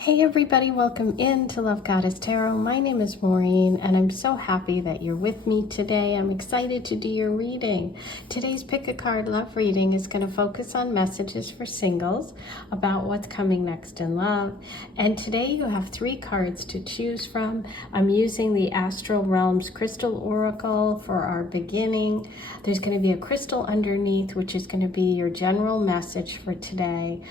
Hey everybody, welcome into Love Goddess Tarot. My name is Maureen and I'm so happy that you're with me today. I'm excited to do your reading. Today's pick a card love reading is going to focus on messages for singles about what's coming next in love. And today you have 3 cards to choose from. I'm using the Astral Realms Crystal Oracle for our beginning. There's going to be a crystal underneath, which is going to be your general message for today.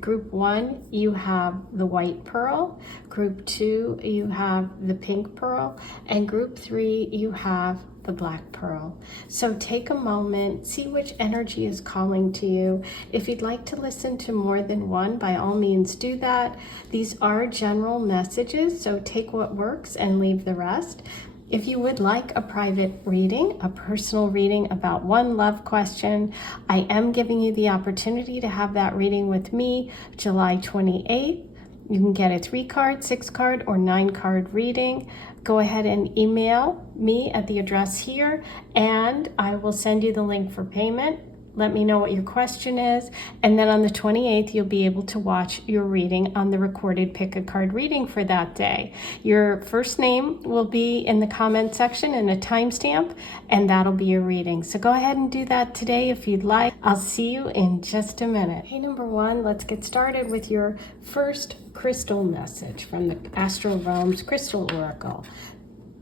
Group 1, you have the white pearl. Group 2, you have the pink pearl. And group 3, you have the black pearl. So take a moment, see which energy is calling to you. If you'd like to listen to more than one, by all means do that. These are general messages, so take what works and leave the rest. If you would like a private reading, a personal reading about one love question, I am giving you the opportunity to have that reading with me July 28th. You can get a 3-card, 6-card, or 9-card reading. Go ahead and email me at the address here, and I will send you the link for payment. Let me know what your question is, and then on the 28th, you'll be able to watch your reading on the recorded pick a card reading for that day. Your first name will be in the comment section and a timestamp, and that'll be your reading. So go ahead and do that today if you'd like. I'll see you in just a minute. Hey, number 1, let's get started with your first crystal message from the Astral Realms Crystal Oracle.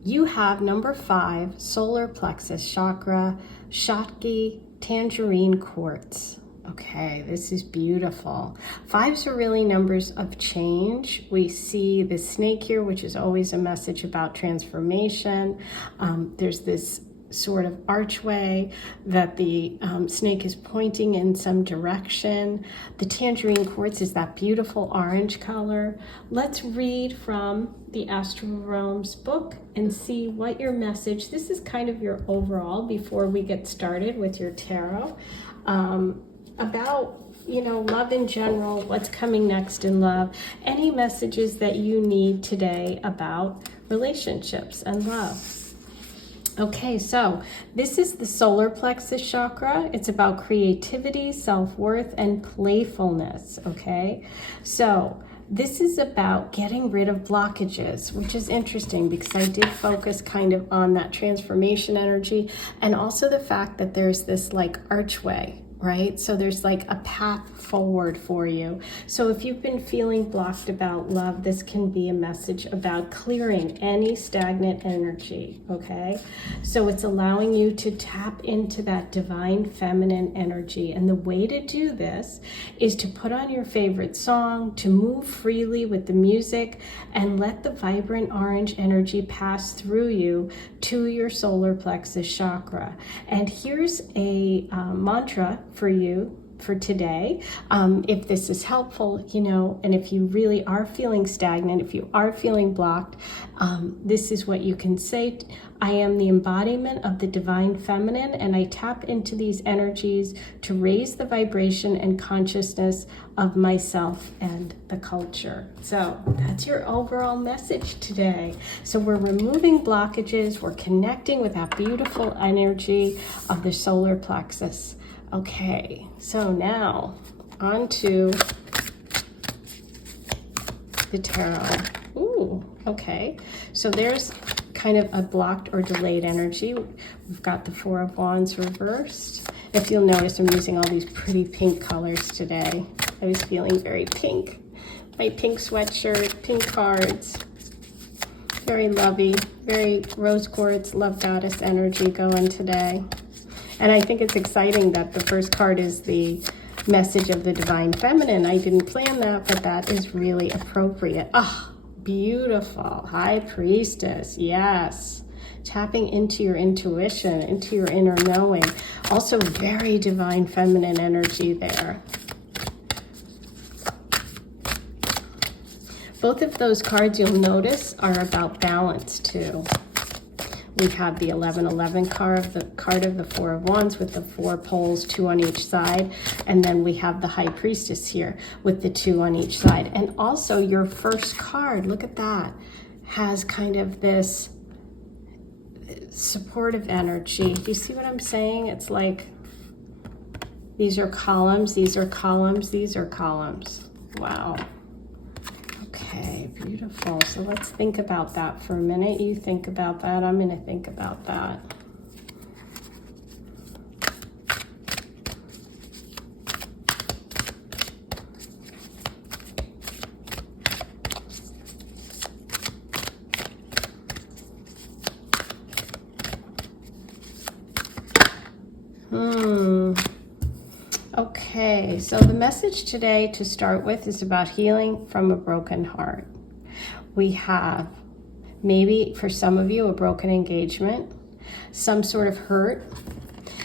You have number 5, solar plexus chakra, Shakti tangerine quartz. Okay, this is beautiful. 5s are really numbers of change. We see the snake here, which is always a message about transformation. There's this sort of archway that the snake is pointing in some direction. The tangerine quartz is that beautiful orange color. Let's read from the Astral Realms book and see what your message, this is kind of your overall before we get started with your tarot, about love in general, what's coming next in love, any messages that you need today about relationships and love. Okay, so this is the solar plexus chakra. It's about creativity, self-worth, and playfulness, okay? So this is about getting rid of blockages, which is interesting because I did focus kind of on that transformation energy and also the fact that there's this like archway, right? So there's like a path forward for you. So if you've been feeling blocked about love, this can be a message about clearing any stagnant energy, okay? So it's allowing you to tap into that divine feminine energy. And the way to do this is to put on your favorite song, to move freely with the music, and let the vibrant orange energy pass through you to your solar plexus chakra. And here's a mantra for you for today. If this is helpful, and if you really are feeling stagnant, if you are feeling blocked, this is what you can say. I am the embodiment of the divine feminine, and I tap into these energies to raise the vibration and consciousness of myself and the culture. So that's your overall message today. So we're removing blockages, we're connecting with that beautiful energy of the solar plexus. Okay, so now on to the tarot. Ooh, okay. So there's kind of a blocked or delayed energy. We've got the 4 of Wands reversed. If you'll notice, I'm using all these pretty pink colors today. I was feeling very pink. My pink sweatshirt, pink cards. Very lovey, very rose quartz, love goddess energy going today. And I think it's exciting that the first card is the message of the divine feminine. I didn't plan that, but that is really appropriate. Ah, beautiful. High priestess. Yes. Tapping into your intuition, into your inner knowing. Also very divine feminine energy there. Both of those cards, you'll notice, are about balance too. We have the 11-11 card of the 4 of Wands with the 4 poles, 2 on each side. And then we have the High Priestess here with the 2 on each side. And also your first card, look at that, has kind of this supportive energy. Do you see what I'm saying? It's like these are columns, these are columns, these are columns. Wow. Okay, beautiful. So let's think about that for a minute. You think about that. I'm going to think about that. Okay, so the message today to start with is about healing from a broken heart. We have maybe for some of you a broken engagement, some sort of hurt.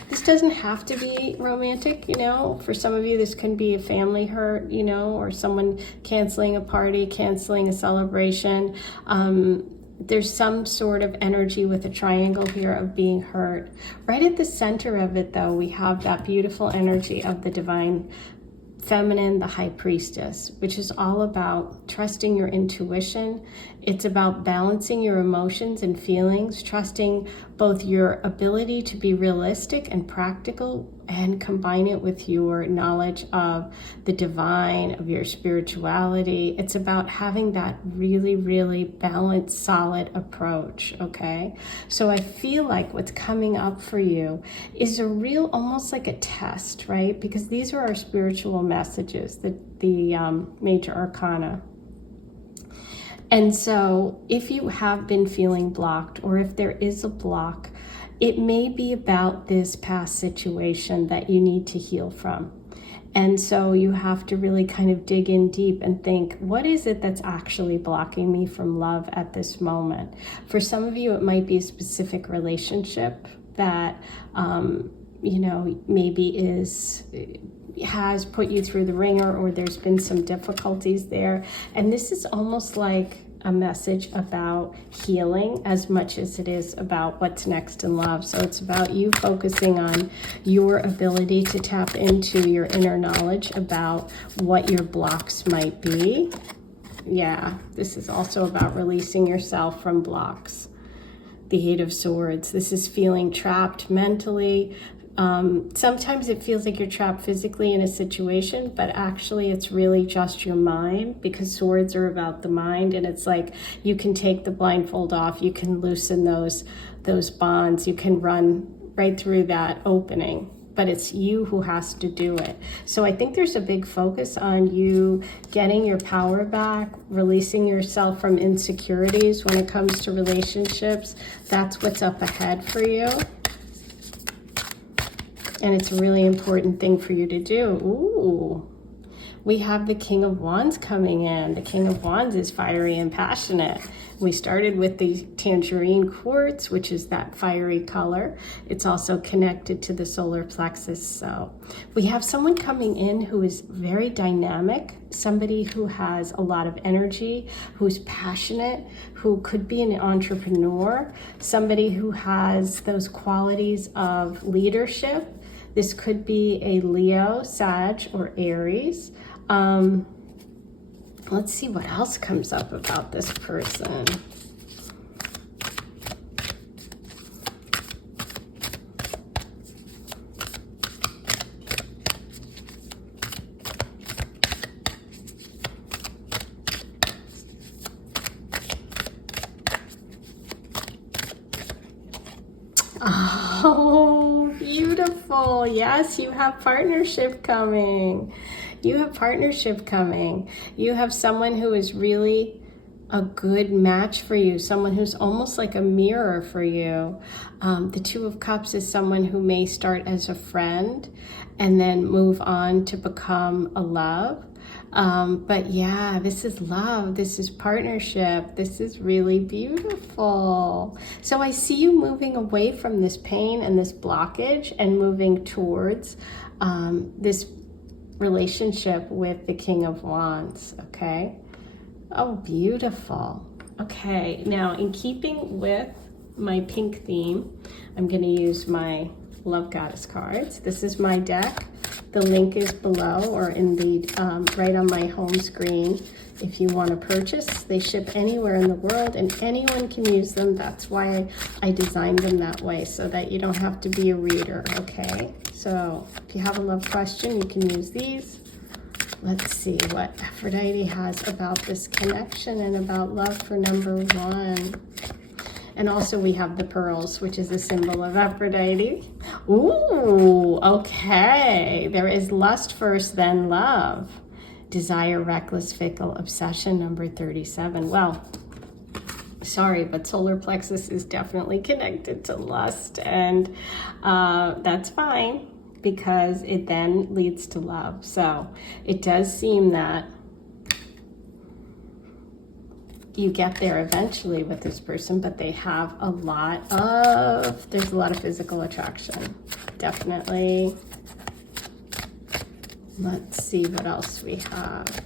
This doesn't have to be romantic, you know. For some of you, this can be a family hurt, you know, or someone canceling a party, canceling a celebration. There's some sort of energy with a triangle here of being hurt. Right at the center of it, though, we have that beautiful energy of the divine feminine, the high priestess, which is all about trusting your intuition. It's about balancing your emotions and feelings, trusting both your ability to be realistic and practical and combine it with your knowledge of the divine, of your spirituality. It's about having that really, really balanced, solid approach, okay? So I feel like what's coming up for you is a real, almost like a test, right? Because these are our spiritual messages, the major arcana. And so if you have been feeling blocked, or if there is a block, it may be about this past situation that you need to heal from. And so you have to really kind of dig in deep and think, what is it that's actually blocking me from love at this moment? For some of you, it might be a specific relationship that, you know, maybe has put you through the ringer, or there's been some difficulties there. And this is almost like a message about healing as much as it is about what's next in love. So it's about you focusing on your ability to tap into your inner knowledge about what your blocks might be. Yeah, this is also about releasing yourself from blocks. The Eight of Swords. This is feeling trapped mentally. Sometimes it feels like you're trapped physically in a situation, but actually it's really just your mind, because swords are about the mind, and it's like you can take the blindfold off, you can loosen those bonds, you can run right through that opening, but it's you who has to do it. So I think there's a big focus on you getting your power back, releasing yourself from insecurities when it comes to relationships. That's what's up ahead for you. And it's a really important thing for you to do. Ooh, we have the King of Wands coming in. The King of Wands is fiery and passionate. We started with the tangerine quartz, which is that fiery color. It's also connected to the solar plexus. So we have someone coming in who is very dynamic, somebody who has a lot of energy, who's passionate, who could be an entrepreneur, somebody who has those qualities of leadership. This could be a Leo, Sag, or Aries. Let's see what else comes up about this person. Oh, beautiful. Yes, you have partnership coming. You have partnership coming. You have someone who is really a good match for you, someone who's almost like a mirror for you. The Two of Cups is someone who may start as a friend and then move on to become a love. But yeah, this is love. This is partnership. This is really beautiful. So I see you moving away from this pain and this blockage and moving towards this relationship with the King of Wands, okay? Oh, beautiful. Okay, now in keeping with my pink theme, I'm going to use my Love Goddess cards. This is my deck. The link is below or in the right on my home screen if you want to purchase. They ship anywhere in the world and anyone can use them. That's why I designed them that way, so that you don't have to be a reader, okay? So if you have a love question, you can use these. Let's see what Aphrodite has about this connection and about love for number 1. And also we have the pearls, which is a symbol of Aphrodite. Ooh, okay. There is lust first, then love. Desire, reckless, fickle, obsession, number 37. Well, sorry, but solar plexus is definitely connected to lust, and that's fine because it then leads to love. So it does seem that you get there eventually with this person, but they have there's a lot of physical attraction, definitely. Let's see what else we have.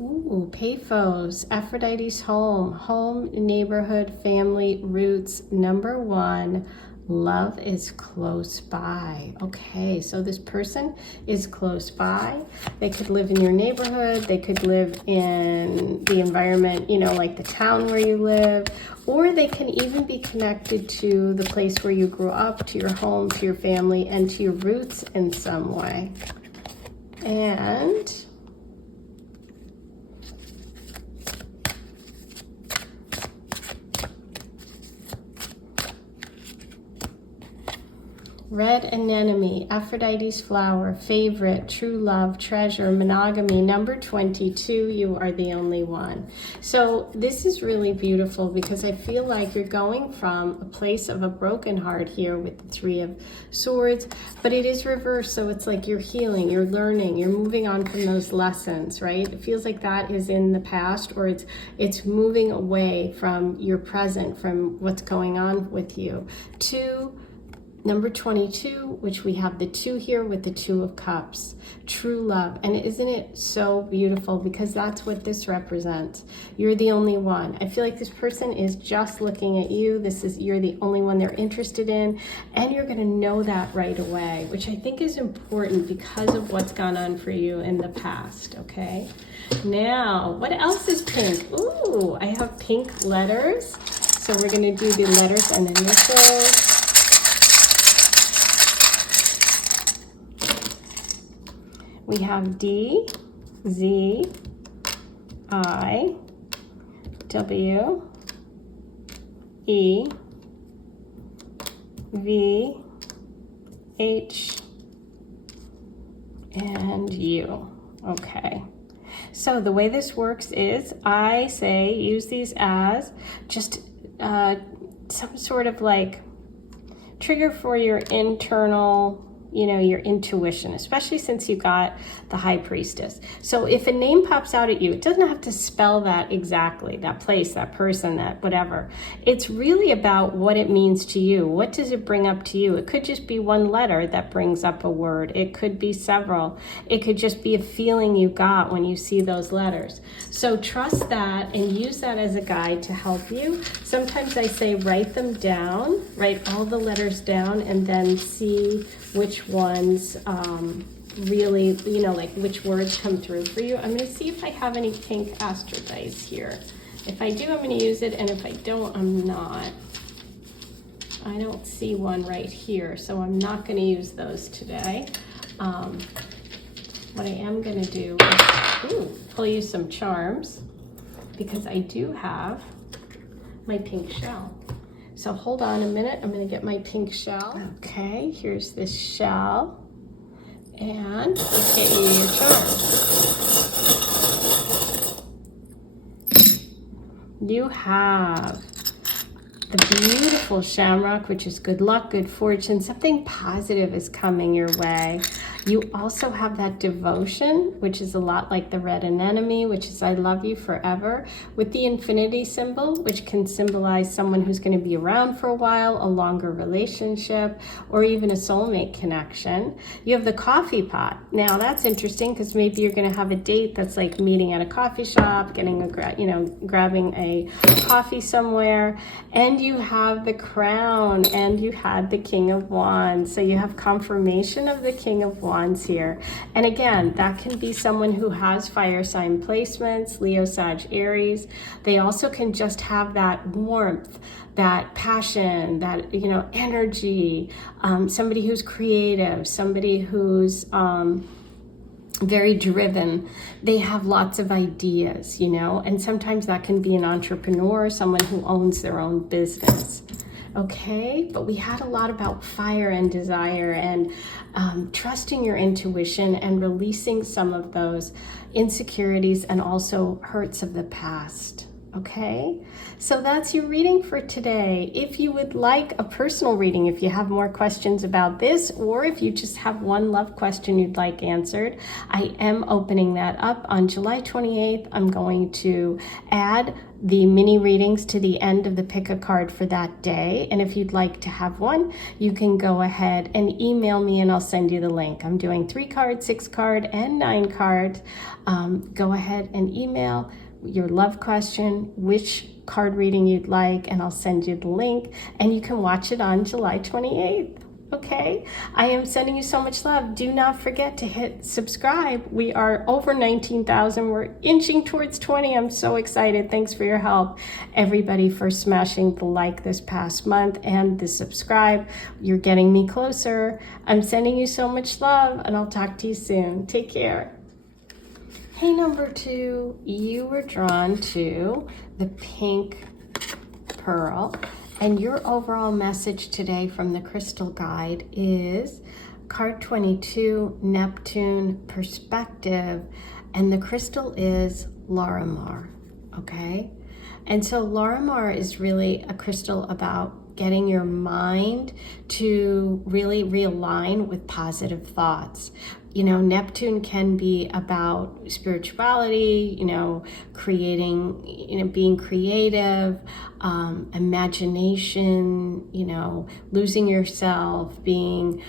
Ooh, Paphos, Aphrodite's home, neighborhood, family, roots, number 1. Love is close by. Okay, so this person is close by. They could live in your neighborhood. They could live in the environment, you know, like the town where you live, or they can even be connected to the place where you grew up, to your home, to your family, and to your roots in some way. And red anemone, Aphrodite's flower, favorite, true love, treasure, monogamy, number 22, you are the only one. So this is really beautiful because I feel like you're going from a place of a broken heart here with the 3 of Swords, but it is reversed. So it's like you're healing, you're learning, you're moving on from those lessons, right? It feels like that is in the past, or it's moving away from your present, from what's going on with you, to number 22, which we have the 2 here with the 2 of Cups, true love. And isn't it so beautiful? Because that's what this represents. You're the only one. I feel like this person is just looking at you. You're the only one they're interested in, and you're going to know that right away, which I think is important because of what's gone on for you in the past, okay? Now, what else is pink? Ooh, I have pink letters. So we're going to do the letters and initials. We have D, Z, I, W, E, V, H, and U. Okay. So the way this works is I say use these as just some sort of like trigger for your internal, you know, your intuition, especially since you got the High Priestess. So if a name pops out at you, it doesn't have to spell that exactly, that place, that person, that whatever. It's really about what it means to you. What does it bring up to you? It could just be one letter that brings up a word. It could be several. It could just be a feeling you got when you see those letters. So trust that and use that as a guide to help you. Sometimes I say write them down, write all the letters down, and then see which ones really, you know, like which words come through for you. I'm going to see if I have any pink astro dice here. If I do, I'm going to use it, and if I don't, I'm not. I don't see one right here, so I'm not going to use those today. What I am going to do is pull you some charms, because I do have my pink shell. So hold on a minute, I'm going to get my pink shell. Okay, here's this shell. And let's get you your charms. You have the beautiful shamrock, which is good luck, good fortune. Something positive is coming your way. You also have that devotion, which is a lot like the red anemone, which is I love you forever, with the infinity symbol, which can symbolize someone who's going to be around for a while, a longer relationship, or even a soulmate connection. You have the coffee pot. Now that's interesting because maybe you're going to have a date that's like meeting at a coffee shop, getting grabbing a coffee somewhere, and you have the crown, and you had the King of Wands. So you have confirmation of the King of Wands. Wands here. And again, that can be someone who has fire sign placements, Leo, Sag, Aries. They also can just have that warmth, that passion, that, you know, energy, somebody who's creative, somebody who's very driven. They have lots of ideas, you know, and sometimes that can be an entrepreneur, someone who owns their own business. Okay, but we had a lot about fire and desire and trusting your intuition and releasing some of those insecurities and also hurts of the past. Okay, so that's your reading for today. If you would like a personal reading, if you have more questions about this, or if you just have one love question you'd like answered, I am opening that up on July 28th. I'm going to add the mini readings to the end of the pick a card for that day. And if you'd like to have one, you can go ahead and email me and I'll send you the link. I'm doing 3 card, 6 card, and 9 cards. Go ahead and email your love question, which card reading you'd like, and I'll send you the link, and you can watch it on July 28th. Okay, I am sending you so much love. Do not forget to hit subscribe. We are over 19,000. We're inching towards 20. I'm so excited. Thanks for your help, everybody, for smashing the like this past month and the subscribe. You're getting me closer. I'm sending you so much love, and I'll talk to you soon. Take care. Hey, number 2, you were drawn to the pink pearl, and your overall message today from the crystal guide is card 22, Neptune, perspective, and the crystal is Larimar, okay? And so Larimar is really a crystal about getting your mind to really realign with positive thoughts. You know, Neptune can be about spirituality, you know, creating, you know, being creative, imagination, you know, losing yourself, being,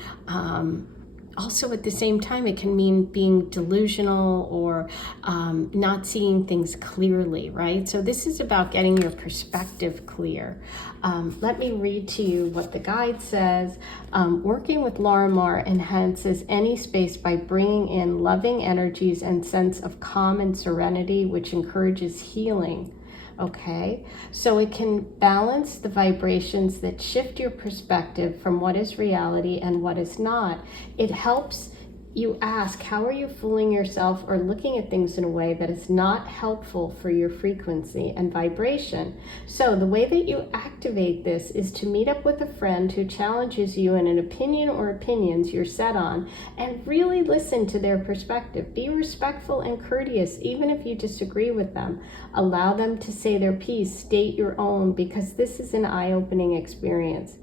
also at the same time, it can mean being delusional or not seeing things clearly, right? So this is about getting your perspective clear. Let me read to you what the guide says. Working with Larimar enhances any space by bringing in loving energies and sense of calm and serenity, which encourages healing. Okay, so it can balance the vibrations that shift your perspective from what is reality and what is not. It helps you ask, how are you fooling yourself or looking at things in a way that is not helpful for your frequency and vibration? So the way that you activate this is to meet up with a friend who challenges you in an opinion or opinions you're set on and really listen to their perspective. Be respectful and courteous, even if you disagree with them. Allow them to say their piece, state your own, because this is an eye-opening experience.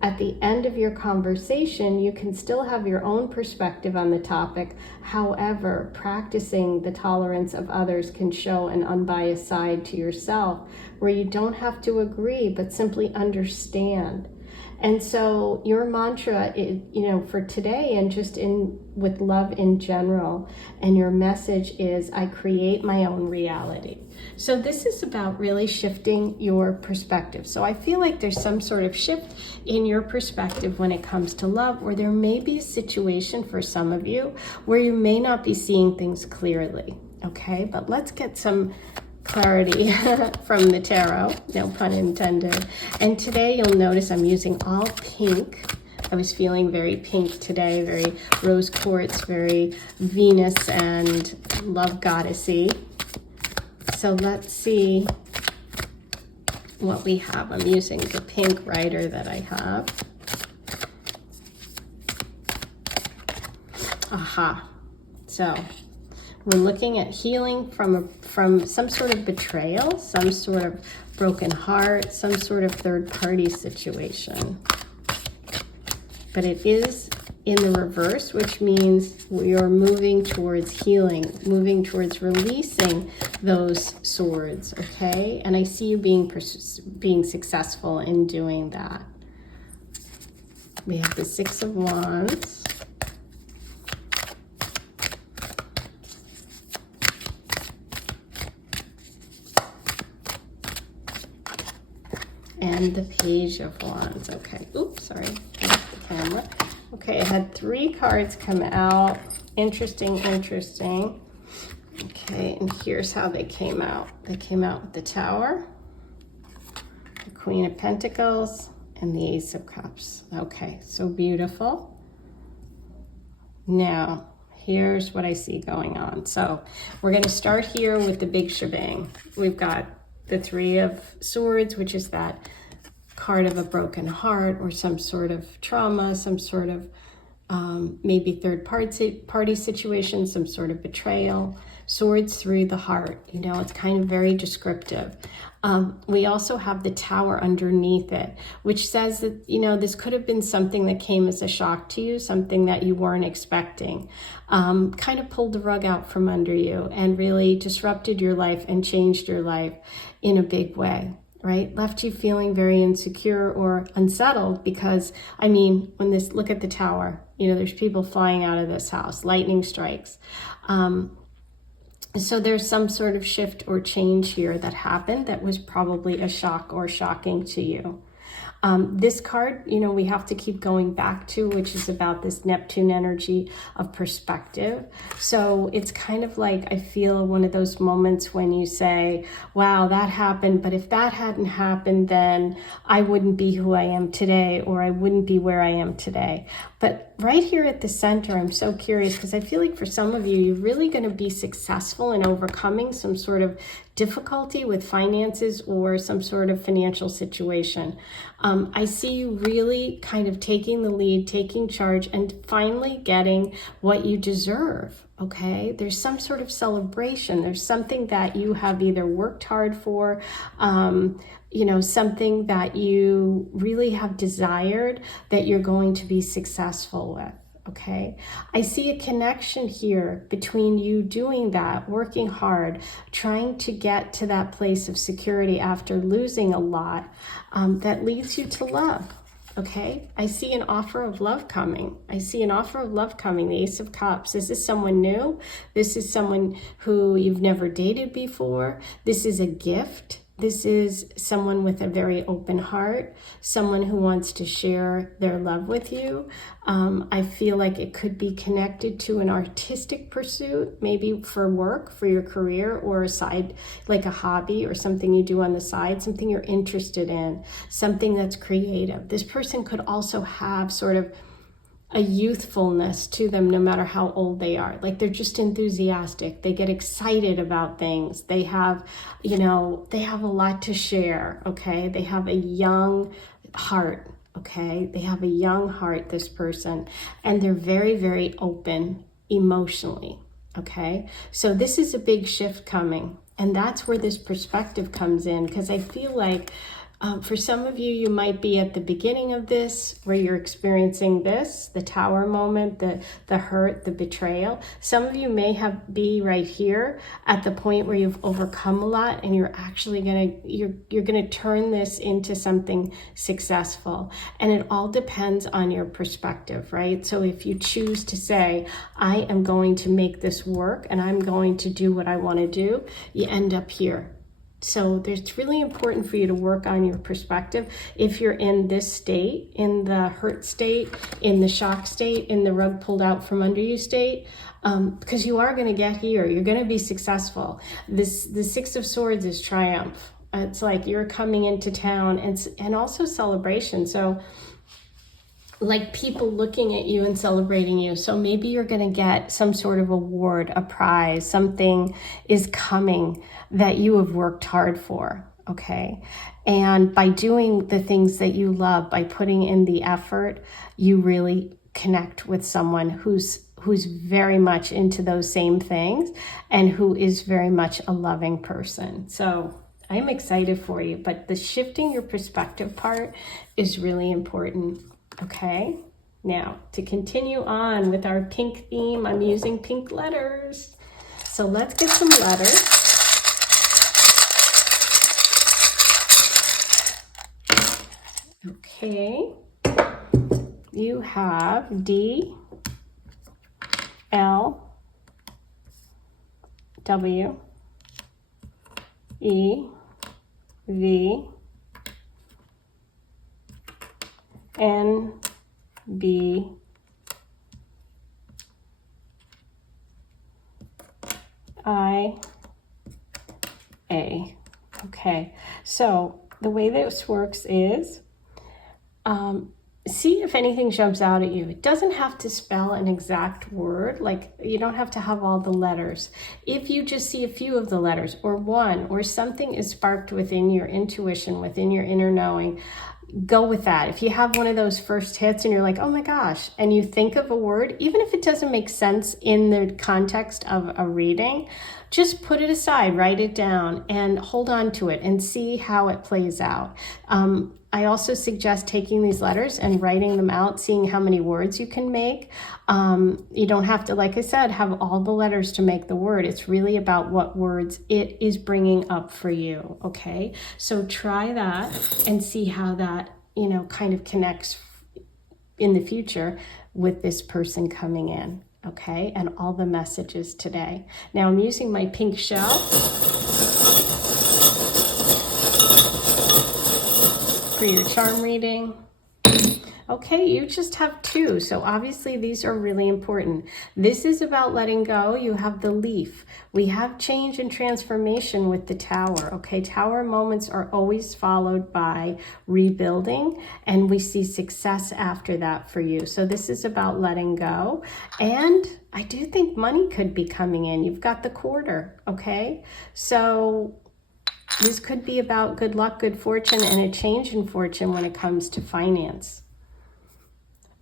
At the end of your conversation, you can still have your own perspective on the topic. However, practicing the tolerance of others can show an unbiased side to yourself where you don't have to agree, but simply understand. And so your mantra is, you know, for today and just with love in general, and your message is, I create my own reality. So this is about really shifting your perspective. So I feel like there's some sort of shift in your perspective when it comes to love, or there may be a situation for some of you where you may not be seeing things clearly. Okay, but let's get some clarity from the tarot, no pun intended. And today you'll notice I'm using all pink. I was feeling very pink today, very rose quartz, very Venus and love goddessy. So let's see what we have. I'm using the pink writer that I have. Aha. So we're looking at healing from some sort of betrayal, some sort of broken heart, some sort of third-party situation. But it is in the reverse, which means we are moving towards healing, moving towards releasing those swords, okay? And I see you being successful in doing that. We have the Six of Wands. And the Page of Wands. Okay. Oops, sorry. camera. Okay, I had 3 cards come out. Interesting, interesting. Okay, and here's how they came out. They came out with the Tower, the Queen of Pentacles, and the Ace of Cups. Okay, so beautiful. Now, here's what I see going on. So we're going to start here with the big shebang. We've got the 3 of Swords, which is that card of a broken heart or some sort of trauma, some sort of maybe third party situation, some sort of betrayal. Swords through the heart, you know, it's kind of very descriptive. We also have the Tower underneath it, which says that, you know, this could have been something that came as a shock to you, something that you weren't expecting, kind of pulled the rug out from under you and really disrupted your life and changed your life in a big way. Right? Left you feeling very insecure or unsettled because, I mean, when this, look at the Tower, you know, there's people flying out of this house, lightning strikes. So there's some sort of shift or change here that happened that was probably a shock or shocking to you. This card, you know, we have to keep going back to, which is about this Neptune energy of perspective. So it's kind of like, I feel one of those moments when you say, wow, that happened, but if that hadn't happened, then I wouldn't be who I am today, or I wouldn't be where I am today. But right here at the center, I'm so curious because I feel like for some of you, you're really going to be successful in overcoming some sort of difficulty with finances or some sort of financial situation. I see you really kind of taking the lead, taking charge, and finally getting what you deserve. Okay, there's some sort of celebration. There's something that you have either worked hard for, you know, something that you really have desired that you're going to be successful with. Okay, I see a connection here between you doing that, working hard, trying to get to that place of security after losing a lot, that leads you to love. Okay, I see an offer of love coming. I see an offer of love coming, the Ace of Cups. This is someone new. This is someone who you've never dated before. This is a gift. This is someone with a very open heart, someone who wants to share their love with you. I feel like it could be connected to an artistic pursuit, maybe for work, for your career, or a side, like a hobby or something you do on the side, something you're interested in, something that's creative. This person could also have sort of a youthfulness to them no matter how old they are. Like they're just enthusiastic. They get excited about things. They have, you know, they have a lot to share, okay? They have a young heart, okay? They have a young heart, this person, and they're very, very open emotionally, okay? So this is a big shift coming, and that's where this perspective comes in, because I feel like for some of you, you might be at the beginning of this, where you're experiencing this, the Tower moment, the hurt, the betrayal. Some of you may be right here at the point where you've overcome a lot, and you're actually you're gonna turn this into something successful. And it all depends on your perspective, right? So if you choose to say, I am going to make this work, and I'm going to do what I want to do, you end up here. So it's really important for you to work on your perspective. If you're in this state, in the hurt state, in the shock state, in the rug pulled out from under you state, because you are going to get here. You're going to be successful. The 6 of Swords is triumph. It's like you're coming into town, and also celebration. So like people looking at you and celebrating you. So maybe you're going to get some sort of award, a prize, something is coming that you have worked hard for, okay? And by doing the things that you love, by putting in the effort, you really connect with someone who's very much into those same things and who is very much a loving person. So I'm excited for you, but the shifting your perspective part is really important. Okay, now to continue on with our pink theme, I'm using pink letters. So let's get some letters. Okay, you have D, L, W, E, V, N, B I A. Okay, so the way this works is see if anything jumps out at you. It doesn't have to spell an exact word, like you don't have to have all the letters. If you just see a few of the letters or one, or something is sparked within your intuition, within your inner knowing, go with that. If you have one of those first hits and you're like, oh my gosh, and you think of a word, even if it doesn't make sense in the context of a reading, just put it aside, write it down, and hold on to it and see how it plays out. I also suggest taking these letters and writing them out, seeing how many words you can make. You don't have to, like I said, have all the letters to make the word. It's really about what words it is bringing up for you, okay? So try that and see how that, you know, kind of connects in the future with this person coming in, okay? And all the messages today. Now I'm using my pink shell for your charm reading. Okay, you just have 2, so obviously these are really important. This is about letting go. You have the leaf. We have change and transformation with the tower, okay? Tower moments are always followed by rebuilding, and we see success after that for you. So this is about letting go, and I do think money could be coming in. You've got the quarter, okay? So this could be about good luck, good fortune, and a change in fortune when it comes to finance.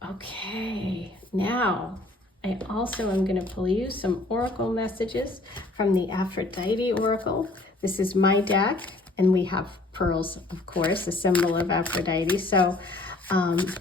Okay, now I also am going to pull you some oracle messages from the Aphrodite Oracle. This is my deck, and we have pearls, of course, a symbol of Aphrodite. So, and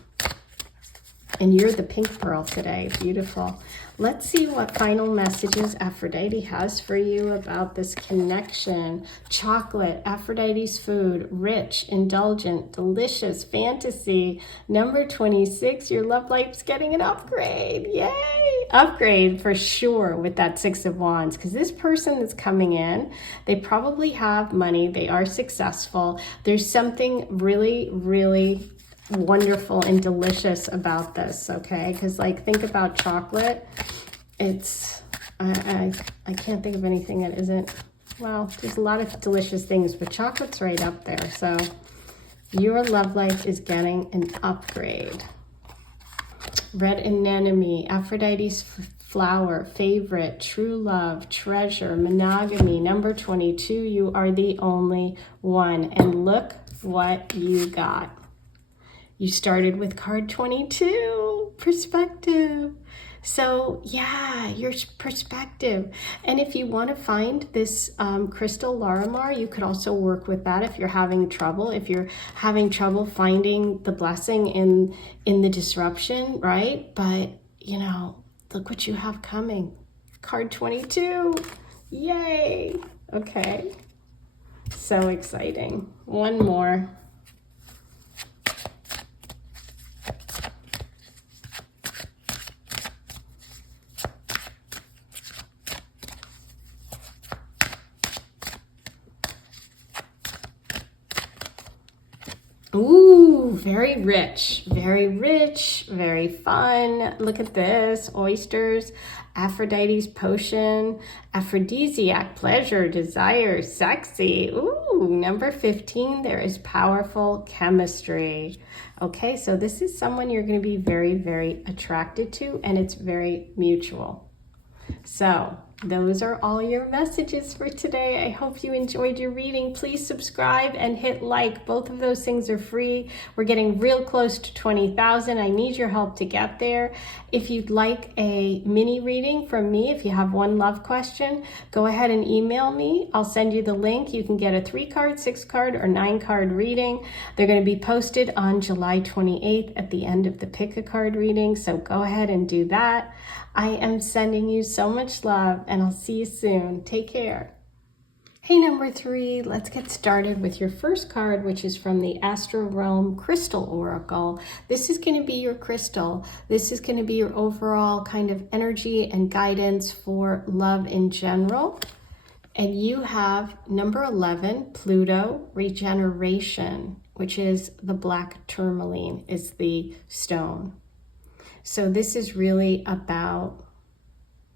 you're the pink pearl today. Beautiful. Let's see what final messages Aphrodite has for you about this connection. Chocolate, Aphrodite's food, rich, indulgent, delicious, fantasy. Number 26, your love life's getting an upgrade. Yay! Upgrade for sure with that 6 of Wands, because this person that's coming in, they probably have money. They are successful. There's something really, really wonderful and delicious about this, okay? Because like, think about chocolate. It's I can't think of anything that isn't, well, there's a lot of delicious things, but chocolate's right up there. So your love life is getting an upgrade. Red anemone, Aphrodite's flower, favorite, true love, treasure, monogamy. Number 22, you are the only one, and look what you got. You started with card 22, perspective. So yeah, your perspective. And if you want to find this crystal Larimar, you could also work with that if you're having trouble. If you're having trouble finding the blessing in the disruption, right? But, you know, look what you have coming. Card 22. Yay. Okay. So exciting. One more. Ooh, very rich, very fun. Look at this, oysters, Aphrodite's potion, aphrodisiac, pleasure, desire, sexy. Ooh, number 15, there is powerful chemistry. Okay, so this is someone you're going to be very, very attracted to, and it's very mutual. So those are all your messages for today. I hope you enjoyed your reading. Please subscribe and hit like. Both of those things are free. We're getting real close to 20,000. I need your help to get there. If you'd like a mini reading from me, if you have one love question, go ahead and email me. I'll send you the link. You can get a 3-card, 6-card, or 9-card reading. They're going to be posted on July 28th at the end of the Pick a Card reading. So go ahead and do that. I am sending you so much love, and I'll see you soon. Take care. Hey, number 3, let's get started with your first card, which is from the Astral Realm Crystal Oracle. This is going to be your crystal. This is going to be your overall kind of energy and guidance for love in general. And you have number 11, Pluto, regeneration, which is the black tourmaline, is the stone. So this is really about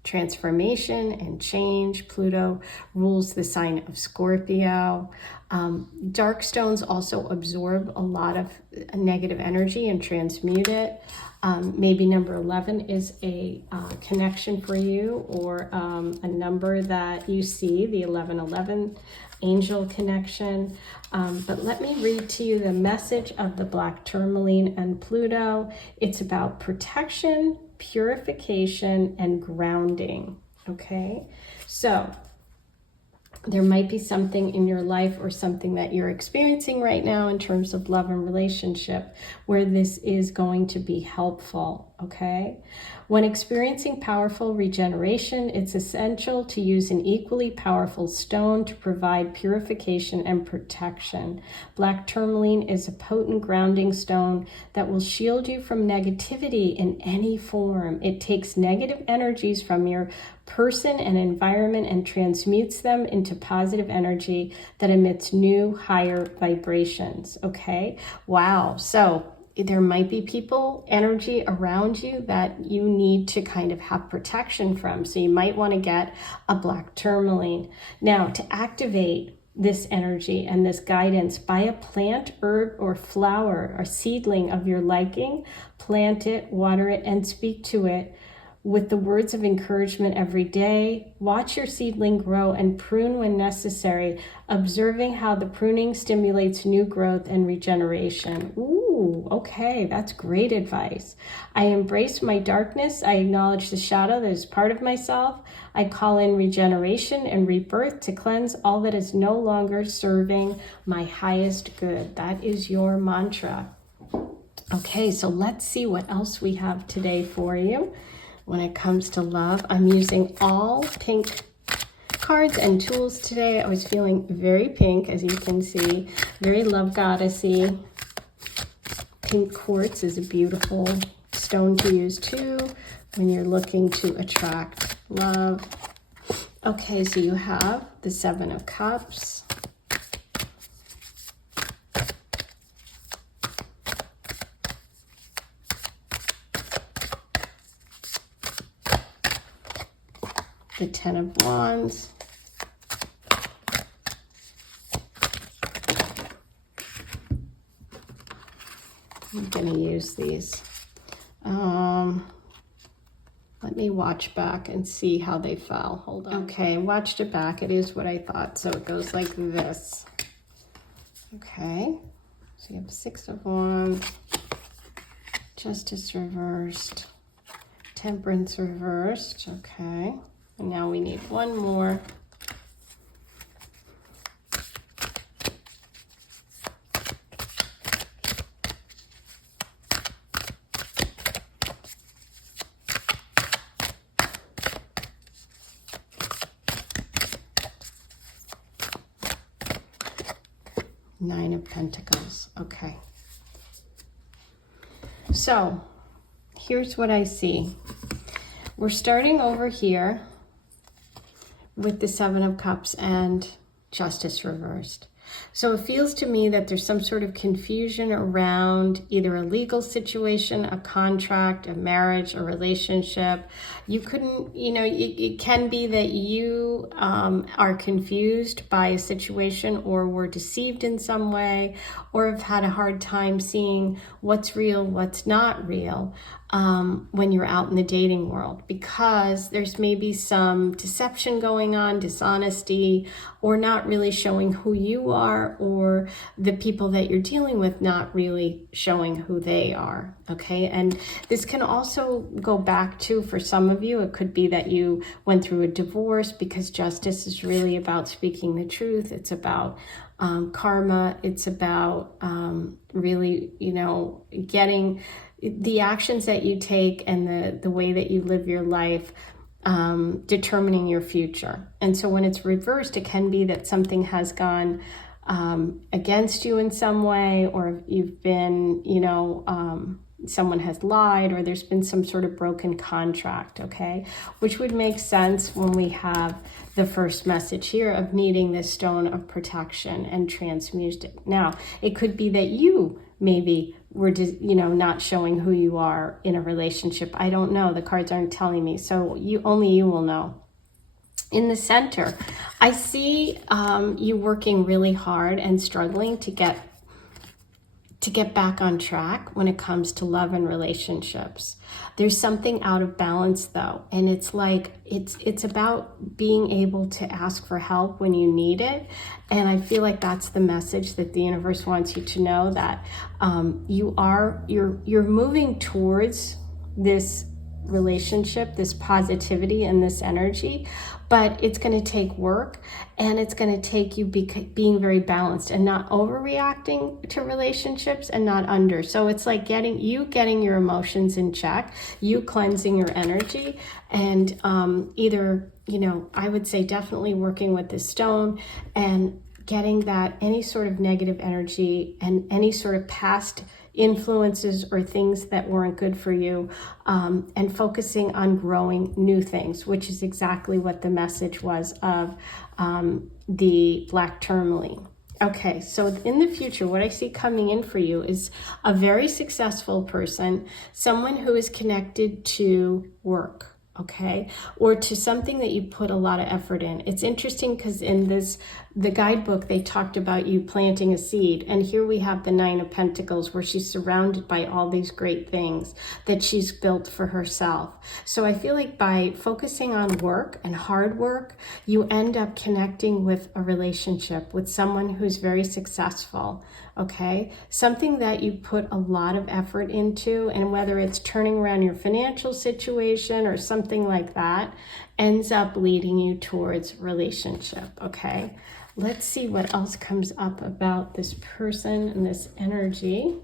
transformation and change. Pluto rules the sign of Scorpio. Dark stones also absorb a lot of negative energy and transmute it. Maybe number 11 is a connection for you, or a number that you see, the 1111 angel connection. But let me read to you the message of the black tourmaline and Pluto. It's about protection, purification, and grounding. Okay, so there might be something in your life or something that you're experiencing right now in terms of love and relationship where this is going to be helpful, okay? When experiencing powerful regeneration, it's essential to use an equally powerful stone to provide purification and protection. Black tourmaline is a potent grounding stone that will shield you from negativity in any form. It takes negative energies from your person and environment and transmutes them into positive energy that emits new, higher vibrations. Okay? Wow. So there might be people, energy around you that you need to kind of have protection from. So you might want to get a black tourmaline. Now, to activate this energy and this guidance, buy a plant, herb, or flower or seedling of your liking, plant it, water it, and speak to it with the words of encouragement every day. Watch your seedling grow and prune when necessary, observing how the pruning stimulates new growth and regeneration. Ooh, okay, that's great advice. I embrace my darkness. I acknowledge the shadow that is part of myself. I call in regeneration and rebirth to cleanse all that is no longer serving my highest good. That is your mantra. Okay, so let's see what else we have today for you. When it comes to love, I'm using all pink cards and tools today. I was feeling very pink, as you can see, very love goddessy. Pink quartz is a beautiful stone to use too when you're looking to attract love. Okay, so you have the 7 of Cups. The 10 of Wands. I'm going to use these. Let me watch back and see how they fell. Hold on. Okay, watched it back. It is what I thought. So it goes like this. Okay. So you have 6 of Wands, Justice reversed, Temperance reversed. Okay. And now we need one more. Nine of Pentacles. Okay. So here's what I see. We're starting over here with the 7 of Cups and Justice reversed. So it feels to me that there's some sort of confusion around either a legal situation, a contract, a marriage, a relationship. You couldn't, it can be that you are confused by a situation or were deceived in some way, or have had a hard time seeing what's real, what's not real when you're out in the dating world, because there's maybe some deception going on, dishonesty, or not really showing who you are, or the people that you're dealing with not really showing who they are. Okay, and this can also go back to, for some of you, it could be that you went through a divorce, because justice is really about speaking the truth. It's about karma. It's about really, getting the actions that you take and the way that you live your life, determining your future. And so when it's reversed, it can be that something has gone against you in some way, or you've been, someone has lied, or there's been some sort of broken contract, okay? Which would make sense when we have the first message here of needing this stone of protection and transmuted. Now, it could be that you maybe not showing who you are in a relationship. I don't know. The cards aren't telling me. So only you will know. In the center, I see you working really hard and struggling to get back on track when it comes to love and relationships. There's something out of balance though, and it's like it's about being able to ask for help when you need it. And I feel like that's the message that the universe wants you to know, that you're moving towards this relationship, this positivity and this energy, but it's going to take work, and it's going to take you being very balanced and not overreacting to relationships and not under. So it's like getting your emotions in check, you cleansing your energy, and either, I would say definitely working with this stone and getting that any sort of negative energy and any sort of past influences or things that weren't good for you, and focusing on growing new things, which is exactly what the message was of the black tourmaline. Okay, so in the future, what I see coming in for you is a very successful person, someone who is connected to work, okay, or to something that you put a lot of effort in. It's interesting because in the guidebook, they talked about you planting a seed, and here we have the Nine of Pentacles, where she's surrounded by all these great things that she's built for herself. So I feel like by focusing on work and hard work, you end up connecting with a relationship with someone who's very successful, okay? Something that you put a lot of effort into, and whether it's turning around your financial situation or something like that, ends up leading you towards relationship, okay? Let's see what else comes up about this person and this energy.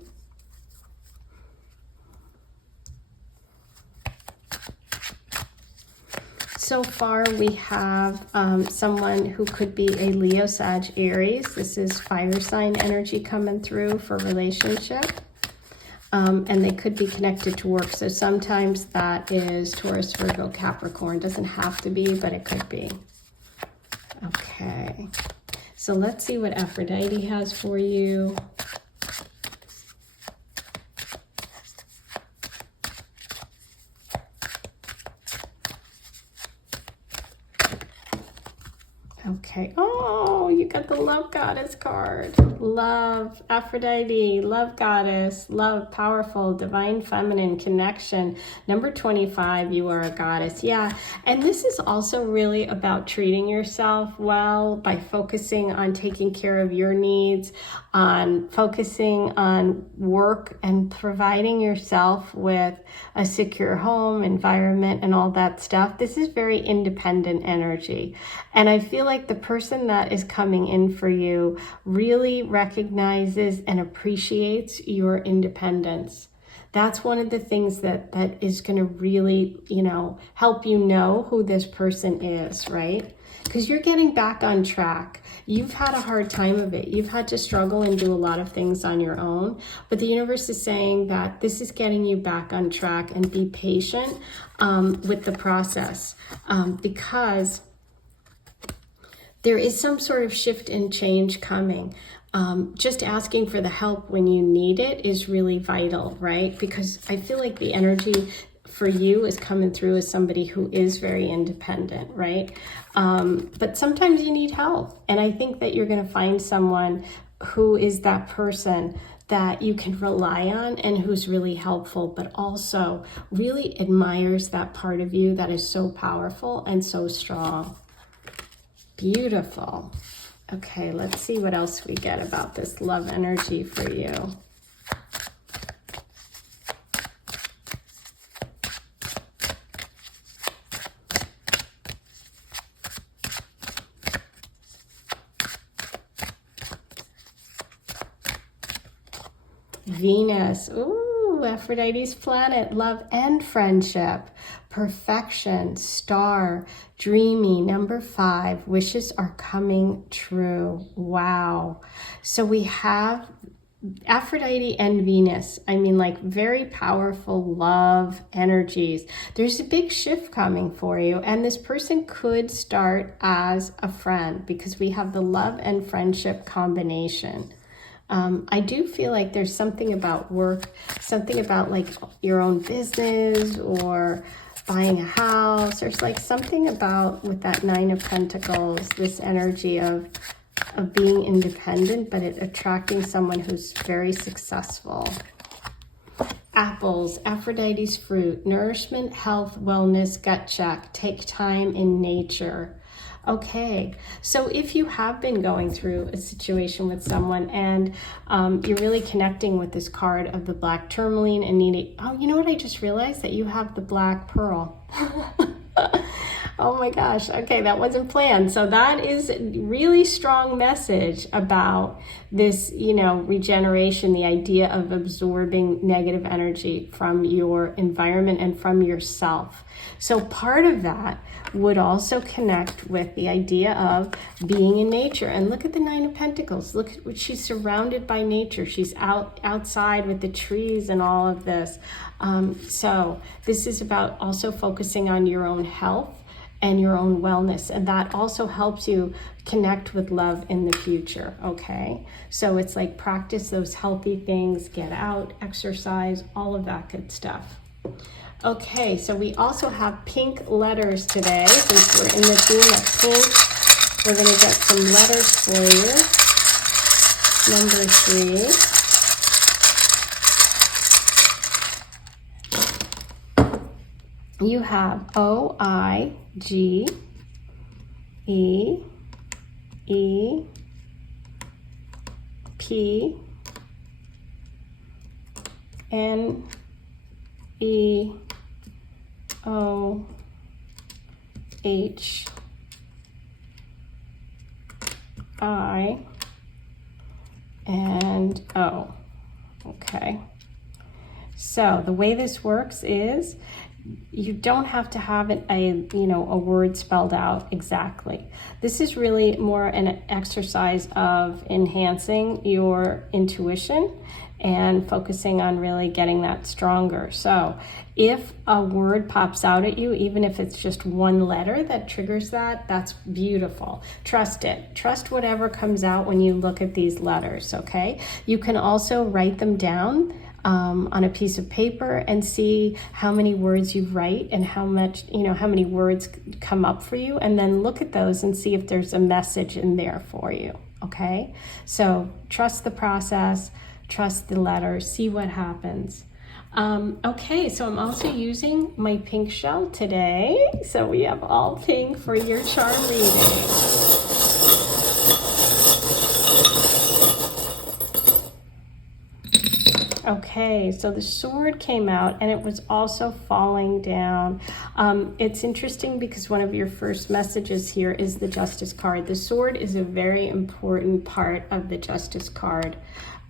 So far we have someone who could be a Leo, Sag, Aries. This is fire sign energy coming through for relationship. And they could be connected to work. So sometimes that is Taurus, Virgo, Capricorn. Doesn't have to be, but it could be. Okay. So let's see what Aphrodite has for you. Okay. Oh, you got the Love Goddess card. Love, Aphrodite, Love Goddess, love, powerful, divine feminine connection. Number 25, you are a goddess. Yeah. And this is also really about treating yourself well by focusing on taking care of your needs, on focusing on work and providing yourself with a secure home, environment, and all that stuff. This is very independent energy. And I feel like the person that is coming in for you really recognizes and appreciates your independence. That's one of the things that is going to really, help you know who this person is, right? Because you're getting back on track. You've had a hard time of it. You've had to struggle and do a lot of things on your own. But the universe is saying that this is getting you back on track, and be patient with the process, because there is some sort of shift and change coming. Just asking for the help when you need it is really vital, right? Because I feel like the energy for you is coming through as somebody who is very independent, right? But sometimes you need help. And I think that you're going to find someone who is that person that you can rely on and who's really helpful, but also really admires that part of you that is so powerful and so strong. Beautiful. Okay, let's see what else we get about this love energy for you. Venus. Ooh, Aphrodite's planet. Love and friendship. Perfection, star, dreamy. Number 5, wishes are coming true. Wow. So we have Aphrodite and Venus. I mean, like, very powerful love energies. There's a big shift coming for you, and this person could start as a friend because we have the love and friendship combination. I do feel like there's something about work, something about like your own business or buying a house. There's like something about with that Nine of Pentacles, this energy of being independent, but it attracting someone who's very successful. Apples, Aphrodite's fruit, nourishment, health, wellness, gut check, take time in nature. Okay, so if you have been going through a situation with someone and you're really connecting with this card of the black tourmaline and needing, oh, you know what? I just realized that you have the black pearl. Oh my gosh. Okay, that wasn't planned. So that is a really strong message about this, you know, regeneration, the idea of absorbing negative energy from your environment and from yourself. So part of that would also connect with the idea of being in nature. And look at the Nine of Pentacles. Look at what she's surrounded by nature. She's outside with the trees and all of this. So this is about also focusing on your own health and your own wellness, and that also helps you connect with love in the future. Okay, so it's like practice those healthy things, get out, exercise, all of that good stuff. Okay, so we also have pink letters today. Since we're in the theme of pink, we're going to get some letters for you. Number 3. You have O-I-G-E-E-N-E O-H-I and O. Okay. So the way this works is you don't have to have a word spelled out exactly. This is really more an exercise of enhancing your intuition and focusing on really getting that stronger. So if a word pops out at you, even if it's just one letter that triggers that, that's beautiful. Trust it. Trust whatever comes out when you look at these letters, okay? You can also write them down on a piece of paper and see how many words you write and how many words come up for you, and then look at those and see if there's a message in there for you, okay? So trust the process, trust the letters, see what happens. Okay, so I'm also using my pink shell today. So we have all pink for your charm reading. Okay, so the sword came out and it was also falling down. It's interesting because one of your first messages here is the Justice card. The sword is a very important part of the Justice card.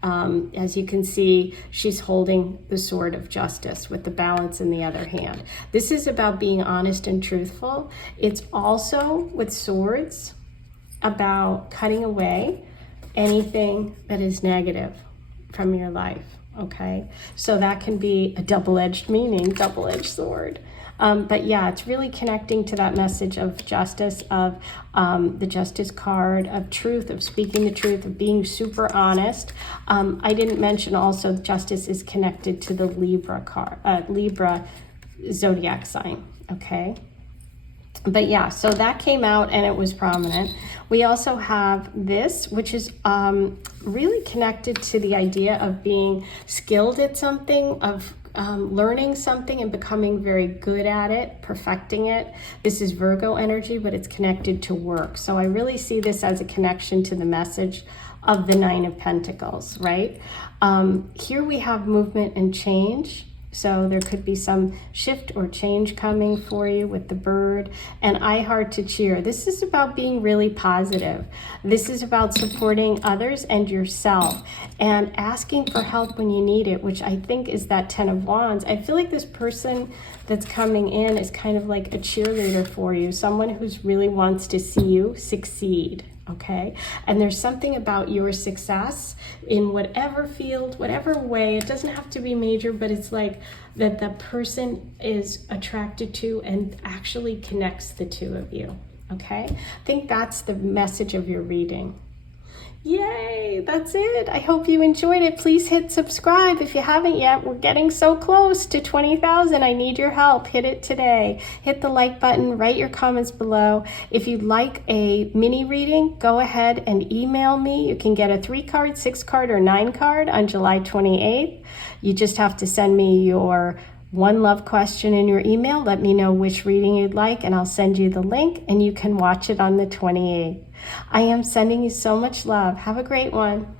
As you can see, she's holding the sword of justice with the balance in the other hand. This is about being honest and truthful. It's also, with swords, about cutting away anything that is negative from your life. Okay, so that can be a double-edged meaning, double-edged sword. But yeah, it's really connecting to that message of justice, of the Justice card, of truth, of speaking the truth, of being super honest. I didn't mention also justice is connected to the Libra card, Libra zodiac sign. Okay. But yeah, so that came out and it was prominent. We also have this, which is really connected to the idea of being skilled at something, of learning something and becoming very good at it, perfecting it. This is Virgo energy, but it's connected to work. So I really see this as a connection to the message of the Nine of Pentacles, right? Here we have movement and change. So there could be some shift or change coming for you with the bird. And I heart to cheer. This is about being really positive. This is about supporting others and yourself and asking for help when you need it, which I think is that 10 of Wands. I feel like this person that's coming in is kind of like a cheerleader for you, someone who's really wants to see you succeed. Okay, and there's something about your success in whatever field, whatever way. It doesn't have to be major, but it's like that the person is attracted to and actually connects the two of you. Okay, I think that's the message of your reading. Yay, that's it. I hope you enjoyed it. Please hit subscribe if you haven't yet. We're getting so close to 20,000. I need your help. Hit it today. Hit the like button, write your comments below. If you'd like a mini reading, go ahead and email me. You can get a 3-card, 6-card, or 9-card on July 28th. You just have to send me your one love question in your email. Let me know which reading you'd like, and I'll send you the link, and you can watch it on the 28th. I am sending you so much love. Have a great one.